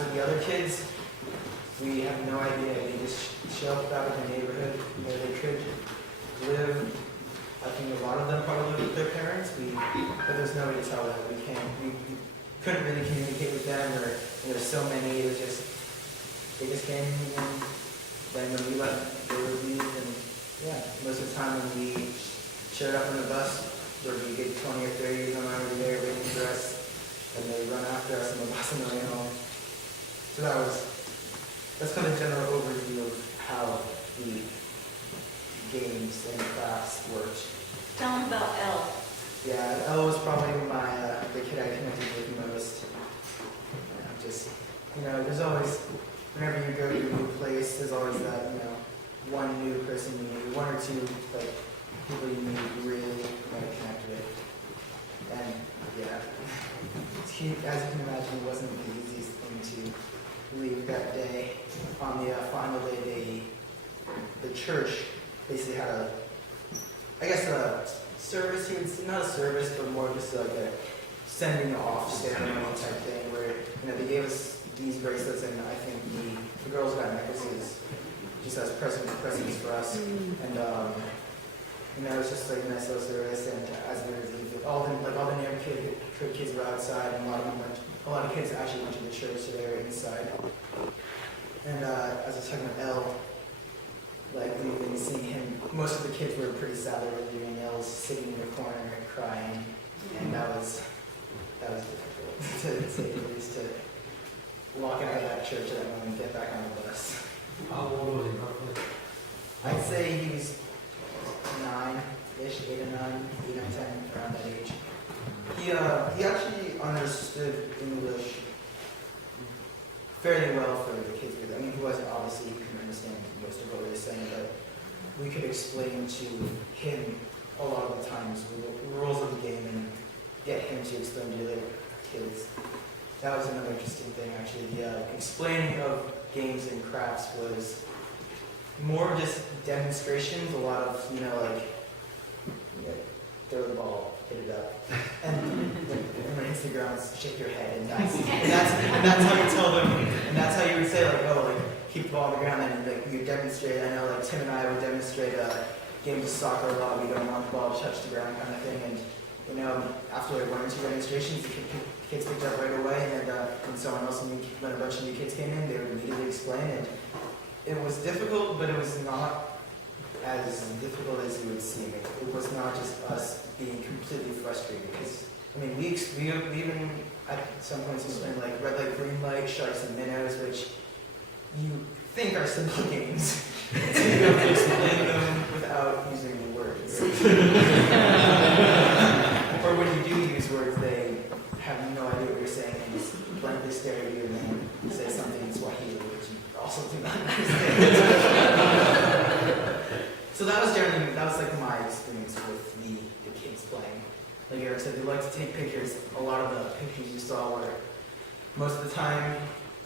for the other kids, we have no idea. They just show up out of the neighborhood where they could live. I think a lot of them probably live with their parents, but there's no way to tell them. We couldn't really communicate with them, or there's so many. It was just, they just came, and then when we left, they would leave, and yeah, most of the time when we showed up on the bus, there would be a good 20 or 30 of them already there waiting for us, and they run after us and the bus on the way home. So that's kind of a general overview of how the games and crafts worked. Tell them about Elle. Yeah, Elle was probably the kid I connected with most. Just, there's always, whenever you go to a new place, there's always that, one new person you meet, one or two, like, people you meet you really want to connect with. And, yeah, as you can imagine, it wasn't the easiest thing to leave that day. On the final day, the church basically had a service here. It's not a service, but more just like a sending off ceremony type thing where, they gave us these bracelets, and I think the girls got necklaces just as presents for us. And, it was just like a nice little service, and as we were leaving, all the neighborhood kids were outside, and a lot of kids actually went to the church, so they were inside. And as I was talking about Elle, like leaving, seeing him, most of the kids were pretty sad they were leaving. Elle was sitting in the corner crying, and that was difficult to say the least, to walk out of that church at that moment and get back on the bus. How old was he roughly? I'd say he was 9-ish, 8 or 9, 8 or 10, around that age. He actually understood English fairly well for the kids. I mean, he wasn't, obviously, he couldn't understand most of what we were saying, but we could explain to him a lot of the times the rules of the game and get him to explain to the other kids. That was another interesting thing, actually. The explaining of games and crafts was more just demonstrations, a lot of, throw the ball, hit it up, and when it hits the ground, shake your head, and that's how you tell them, and that's how you would say, keep the ball on the ground, and you demonstrate. I know, Tim and I would demonstrate games of soccer a lot. We don't want the ball to touch the ground, kind of thing, and after one or two demonstrations, the kids picked up right away, and someone else, when a bunch of new kids came in, they would immediately explain it. It was difficult, but it was not as difficult as you would seem. It was not just us being completely frustrated, because, we even, at some points, explained, red light, green light, sharks and minnows, which you think are simple games. So you have to explain them without using the words. Or when you do use words, they have no idea what you're saying and just blankly stare at you and then say something in Swahili, which you also do not understand. So that was my experience with the kids playing. Like Eric said, they like to take pictures. A lot of the pictures you saw were, most of the time,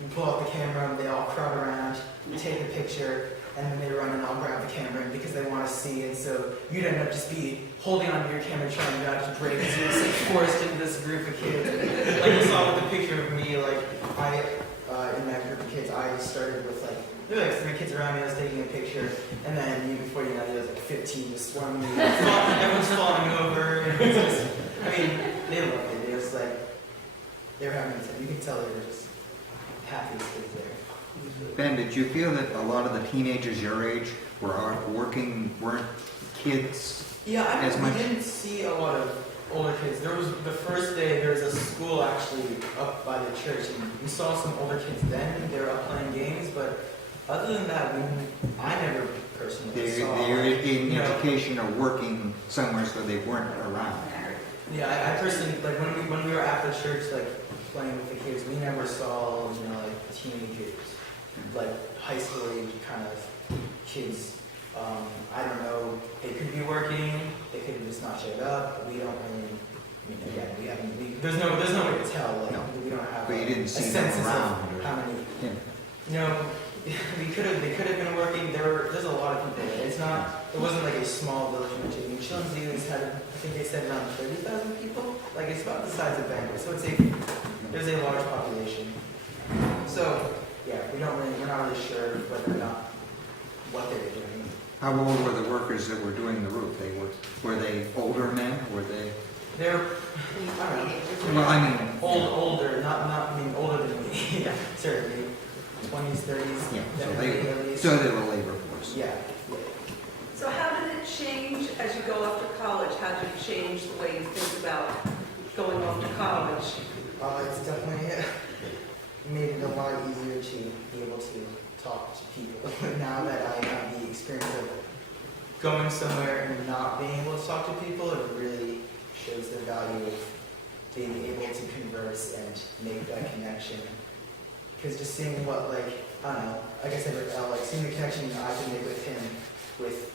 you pull out the camera and they all crowd around, you take a picture, and then they run and all grab the camera because they want to see, and so you'd end up just be holding onto your camera trying not to break, because you're forced into this group of kids. Like you saw with the picture of me, in that group of kids, I started with there were 3 kids around me, I was taking a picture, and then before you know it, there was 15 just swarming me. Everyone's falling over, and it's just, they loved it. It was they were having a time. You could tell they were just happy as kids there. Ben, did you feel that a lot of the teenagers your age weren't kids? Yeah, we didn't see a lot of older kids. There was the first day. There was a school actually up by the church, and we saw some older kids then. They were up playing games, but other than that, I never personally saw. They were in education or working somewhere, so they weren't around. Yeah, I personally when we were at the church, playing with the kids, we never saw teenagers, high school age kind of kids. I don't know. They could be working. They could have just not showed up. We don't really. Again, we haven't. There's no way to tell. We don't have. But you didn't see a them census around. of how many. Yeah. They could have been working. There's a lot of people there. It wasn't a small village. Chilling's had, I think they said around 30,000 people. It's about the size of Bangor, so there's a large population. So, yeah, we're not really sure whether or not what they were doing. How old were the workers that were doing the roof? Were they older men? Were they? They're, I don't know. Well, I mean, Older, not older than me. Yeah, certainly. 20s, 30s, yeah. definitely at least. So they were labor force. Yeah. So how did it change as you go off to college? How did it change the way you think about going off to college? It's definitely made it a lot easier to be able to talk to people. Now that I have the experience of going somewhere and not being able to talk to people, it really shows the value of being able to converse and make that connection. Because just seeing what, like, I don't know, like I said with Elle, like seeing the connection I can make with him with,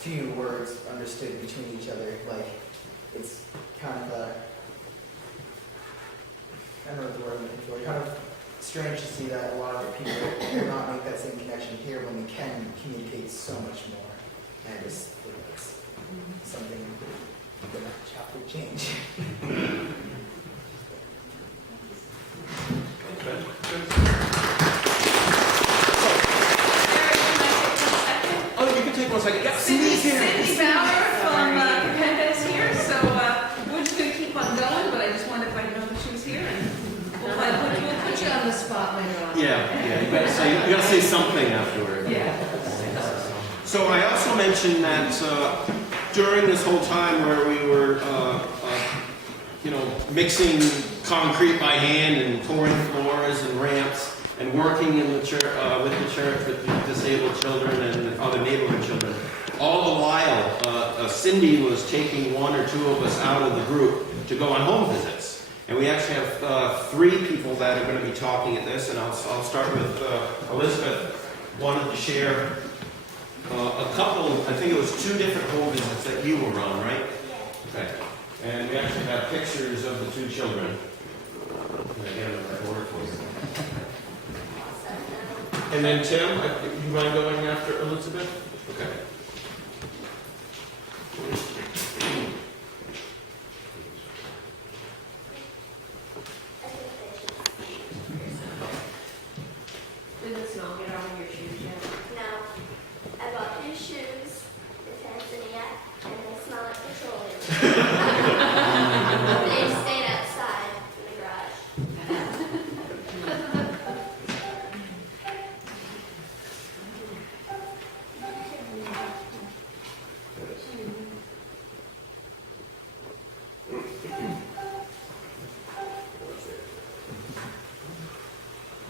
few words understood between each other, like, it's kind of I don't know what the word I'm looking for, kind of strange to see that a lot of the people do not make that same connection here when we can communicate so much more. And I just think that's something that I have to change. Oh, you can take 1 second. Yeah, Cindy Bauer from Pendex here, so we're just going to keep on going, but I just wanted everybody to know that she was here, and we'll put you on the spot later on. Yeah, you gotta say something afterward. Yeah. So I also mentioned that during this whole time where we were, mixing concrete by hand and pouring floors and ramps and working in the church with the church with the disabled children and other neighborhood children, all the while Cindy was taking 1 or 2 of us out of the group to go on home visits. And we actually have 3 people that are going to be talking at this, and I'll start with Elizabeth. Wanted to share a couple, I think it was 2 different home visits that you were on, right? Yeah. Okay. And we actually have pictures of the 2 children. Can I get them in that order for you? And then Tim, you mind going after Elizabeth? Okay. Did it smell good on your shoes yet? No. I bought new shoes in Tanzania, and they smell like petroleum. They stayed outside in the garage.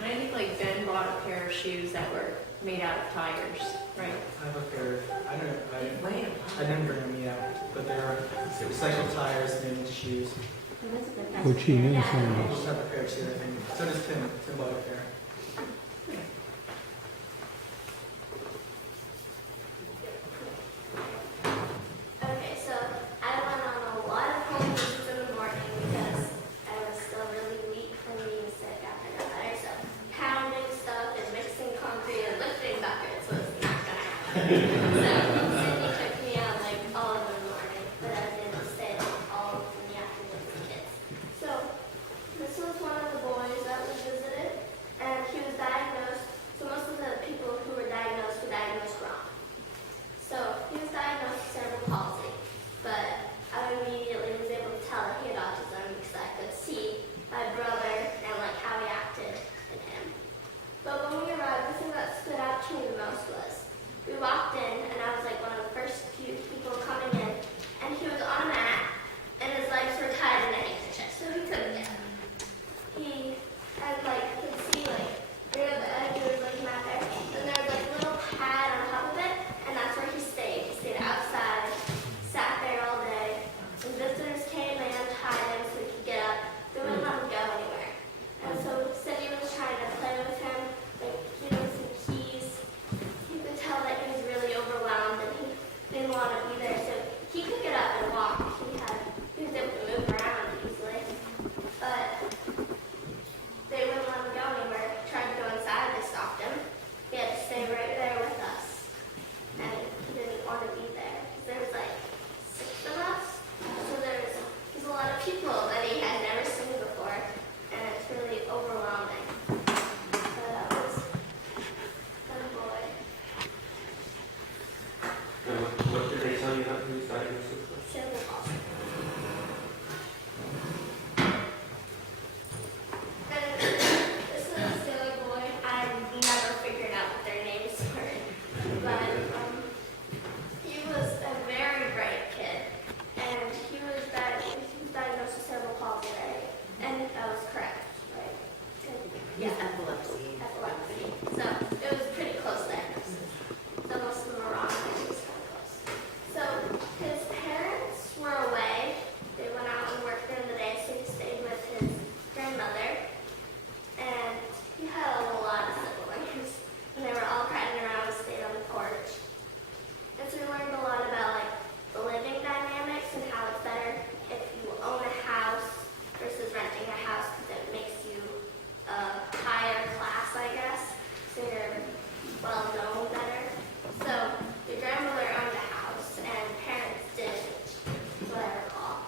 I think like Ben bought a pair of shoes that were made out of tires, right? I have a pair, I didn't bring them yet, but they're recycled tires made into shoes. Cucine, I insomma. just have a pair too, I think. So does Tim. Tim bought a pair. Okay, so I went on a lot of home visits in the morning because I was still really weak from being sick after the fire. So pounding stuff and mixing concrete and lifting buckets was not gonna happen. So Cindy took me out like all of the morning, but I didn't stay like all in the afternoon with the kids. So this was one of the boys that we visited, and he was diagnosed. So most of the people who were diagnosed wrong. So he was diagnosed with cerebral palsy, but I immediately was able to tell that he had autism because I could see my brother and like how he acted in him. But when we arrived, the thing that stood out to me the most was we walked in He has epilepsy. epilepsy. So it was pretty close diagnosis. So most of them were wrong, and it was kind of close. So his parents were away. They went out and worked during the day, so he stayed with his grandmother. And he had a lot of siblings, and they were all crowding around and stayed on the porch. And so we learned a lot about like the living dynamics and how it's better if you own a house versus renting a house because it makes you a higher class, I guess, so you're well known better. So your grandmother owned a house and parents didn't, is what I recall.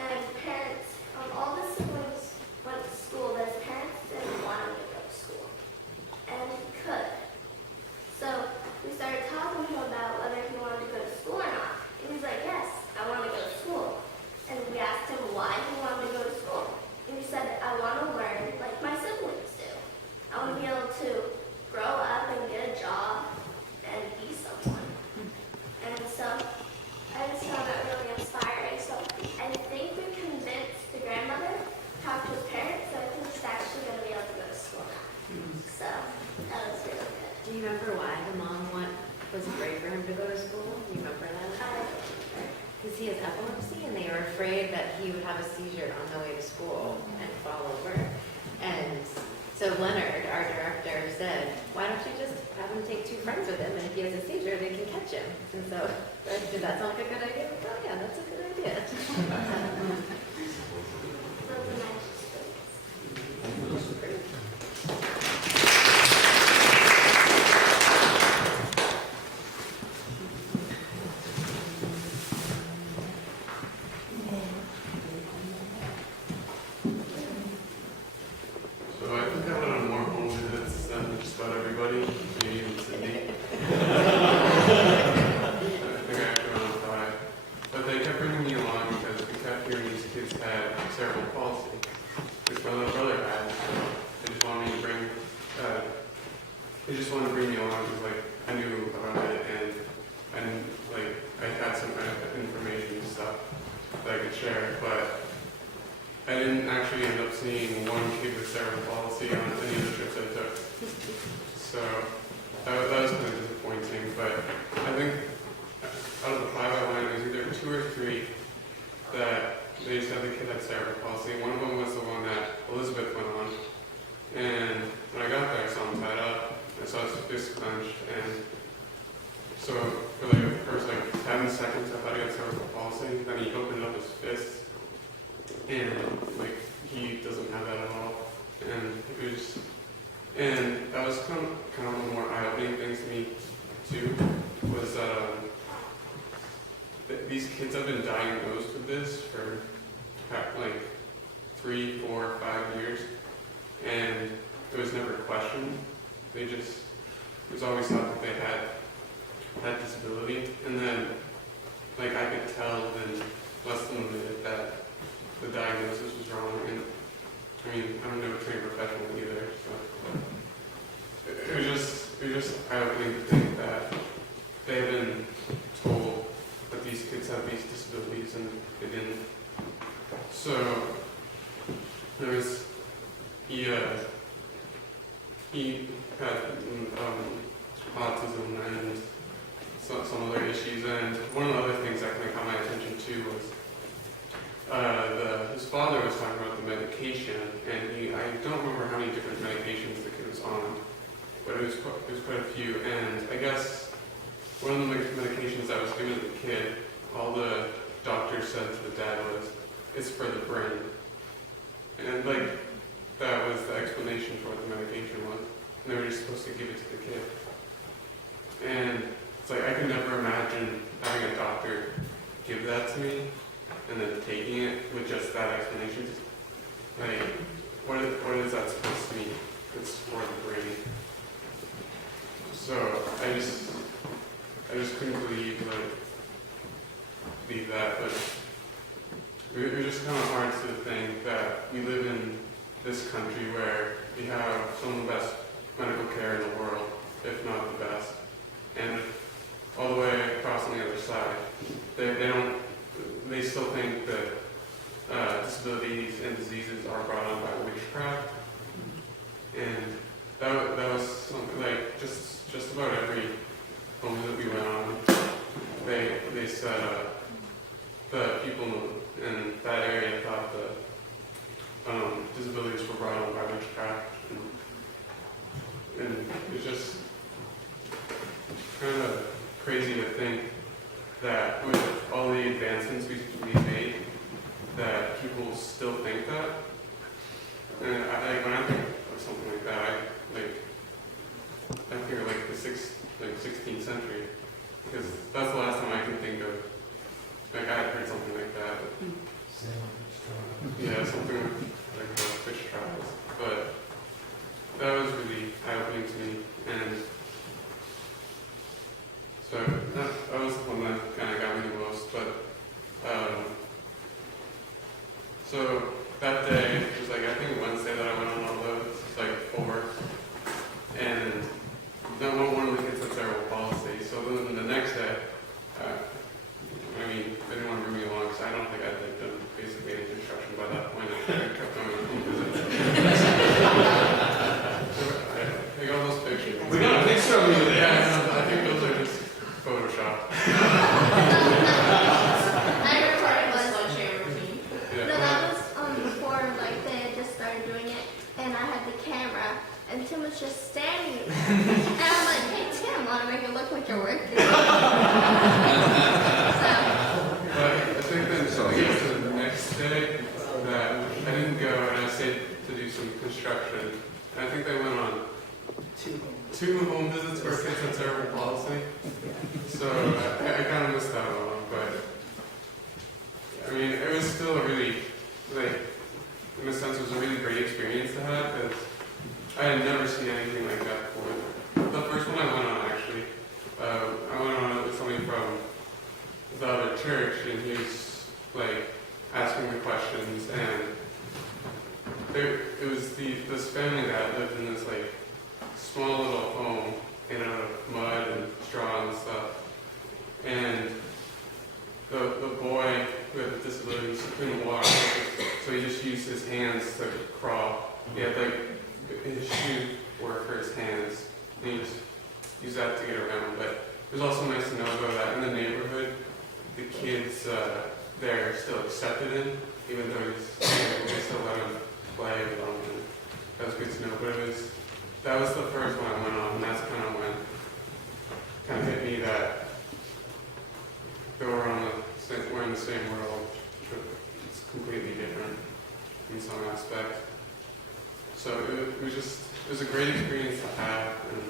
And parents, all the siblings went to school, but his parents didn't want him to go to school. And he could. So we started talking to him about whether he wanted to go to school or not. And he was like, yes, I want to go to school. And we asked him why he wanted to go to school. And he said, I want to learn like my siblings do. I want to be able to grow up and get a job and be someone. And so I just found that really inspiring. So I think we convinced the grandmother to talk to his parents, so I think he's actually going to be able to go to school now. So that was really good. Do you remember why the mom was afraid for him to go to school? Do you remember that? Because he has epilepsy, and they were afraid that he would have a seizure on the way to school and fall over. And so Leonard, our director, said, why don't you just have him take 2 friends with him, and if he has a seizure, they can catch him. And so, did that sound like a good idea? Oh yeah, that's a good idea. Those are my experience. So I think I went on more home visits than just about everybody, maybe even Cindy. I think I actually went on 5. But they kept bringing me along because we kept hearing these kids had cerebral palsy, which my little brother had. So they just wanted me to bring, they just wanted to bring me along because like I knew about it and like I had some kind of information and stuff that I could share, but I didn't actually end up seeing one kid with cerebral palsy on any of the trips I took. So that was kind of disappointing, but I think out of the 5 I went, it was either 2 or 3 that they said the kid had cerebral palsy. One of them was the one that Elizabeth went on. And when I got there, I saw him tied up. I saw his fist clenched. And so for like the first 10 seconds, I thought he had cerebral palsy. Then he opened up his fist. And like he doesn't have that at all, and it was, and that was kind of one of the more eye-opening things to me too. Was these kids have been diagnosed with this for like 3, 4, 5 years, and it was never questioned. It was always thought that they had disability, and then like I could tell within less than a minute that the diagnosis was wrong, and I mean, I'm no trained professional either, so it was just eye-opening to think that they had been told that these kids have these disabilities and they didn't. So there was he had autism and some other issues, and one of the other things that kind of caught my attention too was his father was talking about the medication, and I don't remember how many different medications the kid was on, but it was quite a few. And I guess one of the medications that was given to the kid, all the doctors said to the dad was, "It's for the brain," and like that was the explanation for what the medication was. And they were just supposed to give it to the kid, and it's like I could never imagine having a doctor give that to me and then taking it with just that explanation. Like, what is that supposed to mean? It's for the brain. So I just couldn't believe that, but it was just kind of hard to think that we live in this country where we have some of the best medical care in the world, if not the best, and all the way across on the other side, they still think that disabilities and diseases are brought on by witchcraft, And that was something like just about every home that we went on, they said the people in that area thought the disabilities were brought on by witchcraft, and it's just kind of crazy to think that with all the advancements we've made, that people still think that. And when I think of something like that, I think of like the 16th century, because that's the last time I can think of. Like I had heard something like that. Yeah, something like the fish trials. But that was really eye-opening to me, and so that was the one that kind of got me the most. But so that day, it was like I think Wednesday that I went on all those, like 4, and one of the kids had cerebral palsy. So then the next day, I mean, they didn't want to bring me along, so I don't think I'd like done basic basic instruction by that point. I kept going on home visits. I got those pictures. We got a picture of you there. Yeah, I think those are just Photoshop. I recorded was Yeah. no, that was before like they had just started doing it, and I had the camera, and Tim was just standing there, and I'm like, "Hey Tim, want to make it look like you're working?" But I think then it was the next day that I didn't go, and I stayed to do some construction. And I think they went on 2 home visits for kids with cerebral palsy. So I kind of missed out on them, but I mean, it was still a really, like, in a sense, it was a really great experience to have, because I had never seen anything like that before. The first one I went on, actually, I went on with somebody from the other church, and he was like asking the questions, and it was this family that lived in this like small little home made out of mud and straw and stuff, and the boy with disabilities couldn't walk, so he just used his hands to crawl. He had like his shoe work for his hands, and he just used that to get around. But it was also nice to know though that in the neighborhood, the kids there still accepted him, even though they still let him play with them. And that was good to know. But that was the first one I went on, and that's kind of when kind of hit me that we're in the same world, but it's completely different in some aspect. So it was a great experience to have, and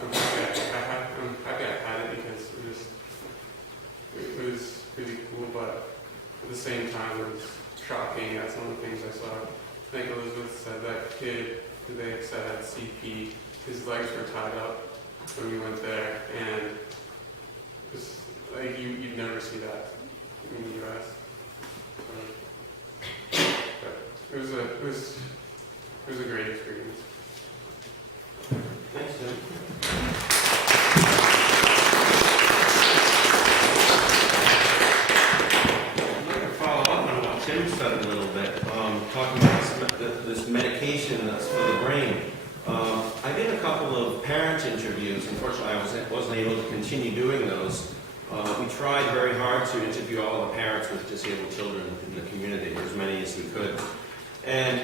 I'm happy I had it, because it was really cool, but at the same time it was shocking at some of the things I saw. I think Elizabeth said that kid who they said had CP, his legs were tied up when we went there, and it's like you'd never see that in the U.S. So, but it was a great experience. Thanks, Tim. I'd like to follow up on what Tim said a little bit, talking about this medication that's for the brain. I did a couple of parent interviews. Unfortunately, I wasn't able to continue doing those. We tried very hard to interview all the parents with disabled children in the community, as many as we could. And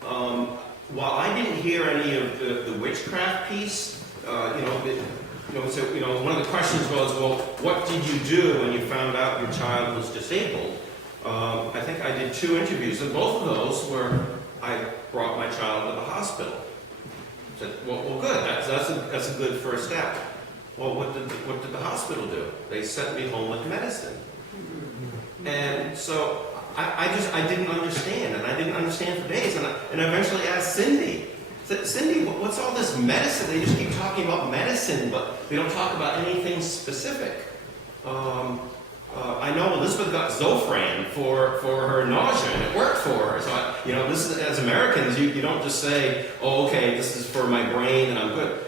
while I didn't hear any of the witchcraft piece, one of the questions was, well, what did you do when you found out your child was disabled? I think I did 2 interviews, and both of those were, I brought my child to the hospital. I said, well, good. That's a good first step. Well, what did the hospital do? They sent me home with medicine. And so I didn't understand, and I didn't understand for days. And I eventually asked Cindy. I said, Cindy, what's all this medicine? They just keep talking about medicine, but they don't talk about anything specific. I know Elizabeth got Zofran for her nausea, and it worked for her. So this is, as Americans, you don't just say, oh, okay, this is for my brain and I'm good.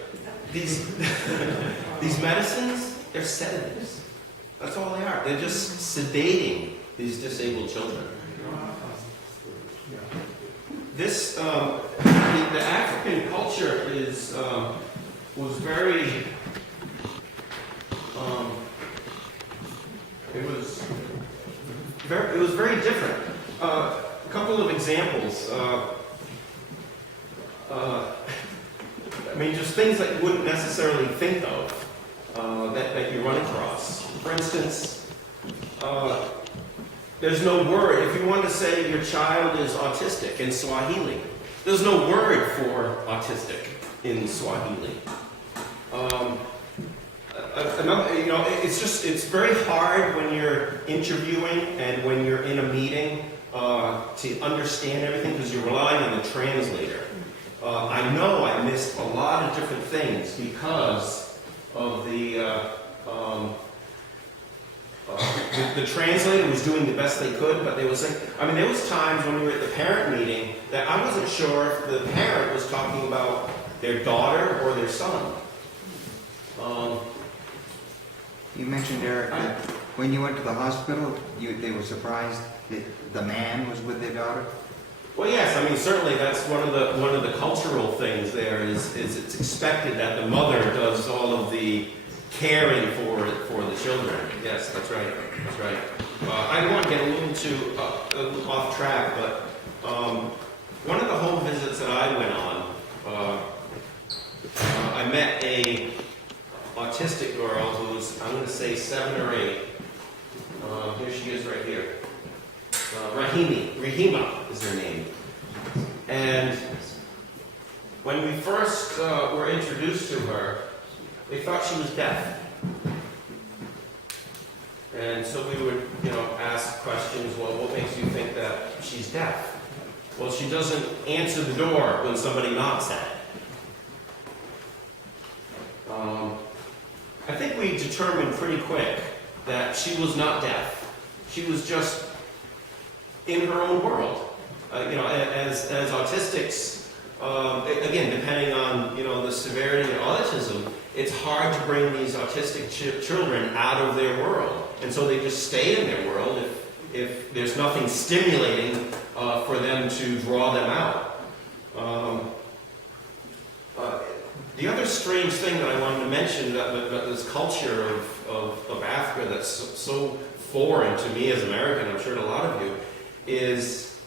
These medicines, they're sedatives. That's all they are. They're just sedating these disabled children. this the African culture was very it was very different. A couple of examples. I mean, just things that you wouldn't necessarily think of that you run across. For instance, there's no word. If you want to say your child is autistic in Swahili, there's no word for autistic in Swahili. It's very hard when you're interviewing and when you're in a meeting to understand everything because you're relying on the translator. I know I missed a lot of different things because of the translator was doing the best they could, but there was times when we were at the parent meeting that I wasn't sure if the parent was talking about their daughter or their son. You mentioned, Eric, that when you went to the hospital, they were surprised that the man was with their daughter? Well, yes. I mean, certainly that's one of the cultural things there is it's expected that the mother does all of the caring for the children. Yes, that's right. That's right. I don't want to get a little off track, but one of the home visits that I went on, I met a autistic girl who was, I'm going to say 7 or 8. Here she is right here. Rahima is her name. And when we first were introduced to her, they thought she was deaf. And so we would, ask questions, well, what makes you think that she's deaf? Well, she doesn't answer the door when somebody knocks at it. I think we determined pretty quick that she was not deaf. She was just in her own world. As autistics, again, depending on the severity of autism, it's hard to bring these autistic children out of their world, and so they just stay in their world if there's nothing stimulating for them to draw them out. The other strange thing that I wanted to mention about this culture of Africa that's so foreign to me as an American, I'm sure to a lot of you, is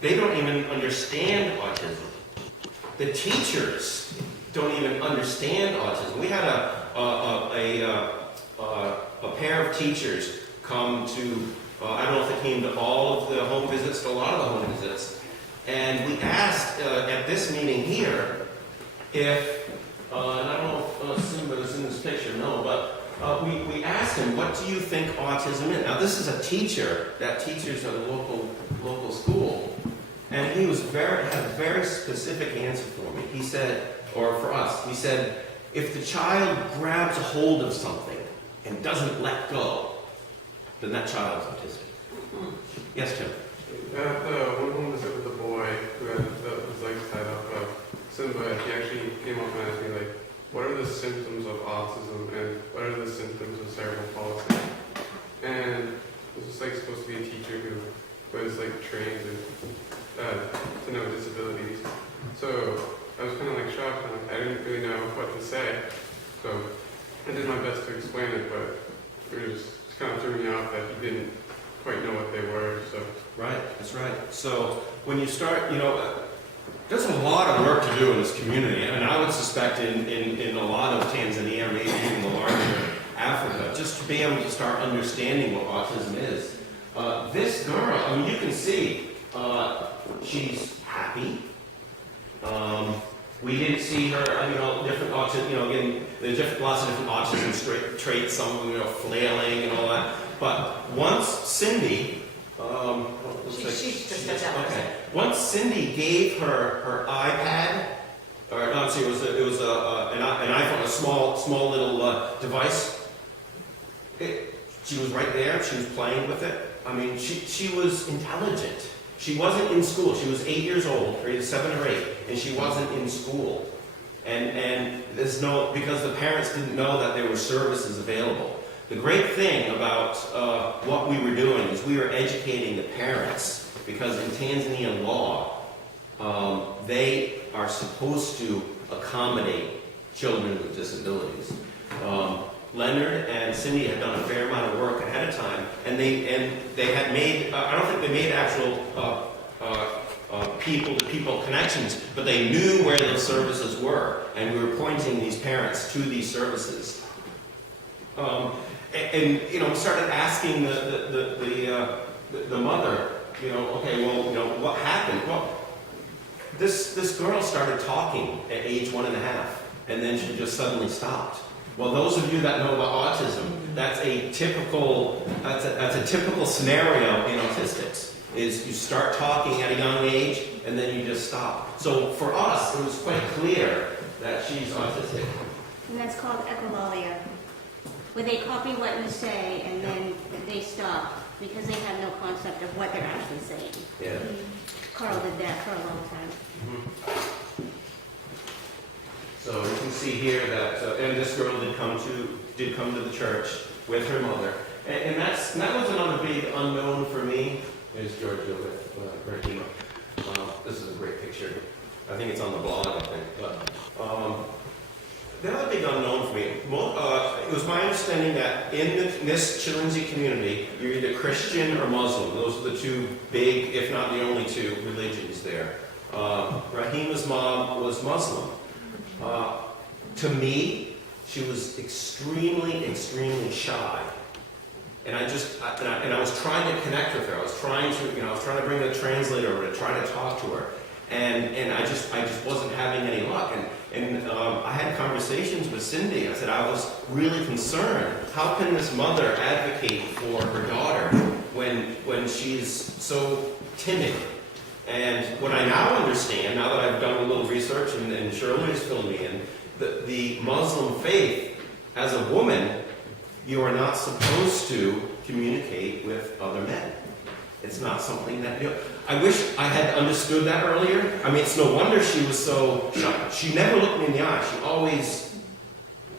they don't even understand autism. The teachers don't even understand autism. We had a pair of teachers come to, I don't know if they came to all of the home visits, to a lot of the home visits, and we asked at this meeting here if, and I don't know if Simba is in this picture, no, but we asked him, what do you think autism is? Now this is a teacher that teaches at a local school, and he had a very specific answer for me. He said, or for us, he said, if the child grabs a hold of something and doesn't let go, then that child is autistic. Yes, Tim? At one home visit with the boy who had his legs tied up, Simba, he actually came up and asked me, like, what are the symptoms of autism and what are the symptoms of cerebral palsy? And this was supposed to be a teacher who was trained to know disabilities. So I was kind of shocked, and I didn't really know what to say. So I did my best to explain it, but it was just kind of threw me off that he didn't quite know what they were. So right, that's right. So when you start, there's a lot of work to do in this community, and I would suspect in a lot of Tanzania, maybe even the larger Africa, just to be able to start understanding what autism is. This girl, you can see, she's happy. We didn't see her, different autism, again, there's lots of different autism traits, some of them, flailing and all that. But once Cindy, once Cindy gave her iPad, or no, it was an iPhone, a small little device. She was right there. She was playing with it. She was intelligent. She wasn't in school. She was 8 years old, or 7 or 8, and she wasn't in school. And there's because the parents didn't know that there were services available. The great thing about what we were doing is we were educating the parents, because in Tanzanian law, they are supposed to accommodate children with disabilities. Leonard and Cindy had done a fair amount of work ahead of time, and they had made, I don't think they made actual people-to-people connections, but they knew where those services were, and we were pointing these parents to these services. And you know, started asking the mother, you know, okay, well, you know, what happened? Well, this girl started talking at age 1.5, and then she just suddenly stopped. Well, those of you that know about autism, that's a typical scenario in autistics. Is you start talking at a young age, and then you just stop. So for us, it was quite clear that she's autistic. And that's called echolalia, where they copy what you say and then they stop because they have no concept of what they're actually saying. Yeah. Carl did that for a long time. So you can see here that, and this girl did come to the church with her mother, and that was another big unknown for me. There's Georgia with Rahima. This is a great picture. I think it's on the blog, I think. But the other big unknown for me, it was my understanding that in this Chilense community, you're either Christian or Muslim. Those are the two big, if not the only two, religions there. Rahima's mom was Muslim. To me, she was extremely, extremely shy. And I was trying to connect with her. I was trying to bring a translator over to try to talk to her. And I just wasn't having any luck. And I had conversations with Cindy. I said, I was really concerned. How can this mother advocate for her daughter when she's so timid? And what I now understand, now that I've done a little research and Shirley has filled me in, the Muslim faith, as a woman, you are not supposed to communicate with other men. It's not something that, you know, I wish I had understood that earlier. I mean, it's no wonder she was so shy. She never looked me in the eye. She always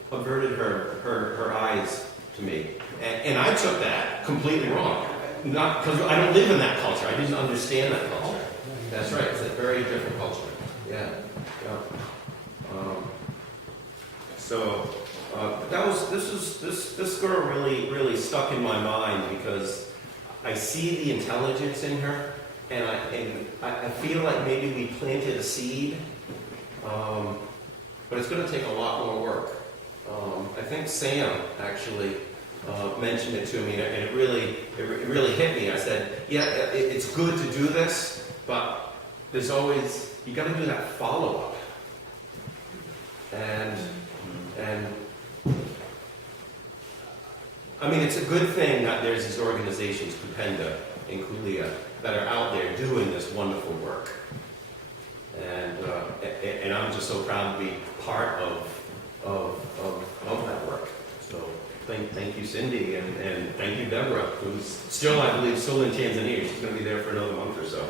averted her eyes to me. And I took that completely wrong. Not because I don't live in that culture. I didn't understand that culture. That's right. It's a very different culture. Yeah. So this girl really stuck in my mind because I see the intelligence in her, and I feel like maybe we planted a seed, but it's going to take a lot more work. I think Sam actually mentioned it to me, and it really hit me. I said, yeah, it's good to do this, but there's always, you got to do that follow-up. And I mean, it's a good thing that there's these organizations, Kupenda and Kulia, that are out there doing this wonderful work. And I'm just so proud to be part of that work. So thank you, Cindy, and thank you, Deborah, who's still, I believe, still in Tanzania. She's going to be there for another month or so.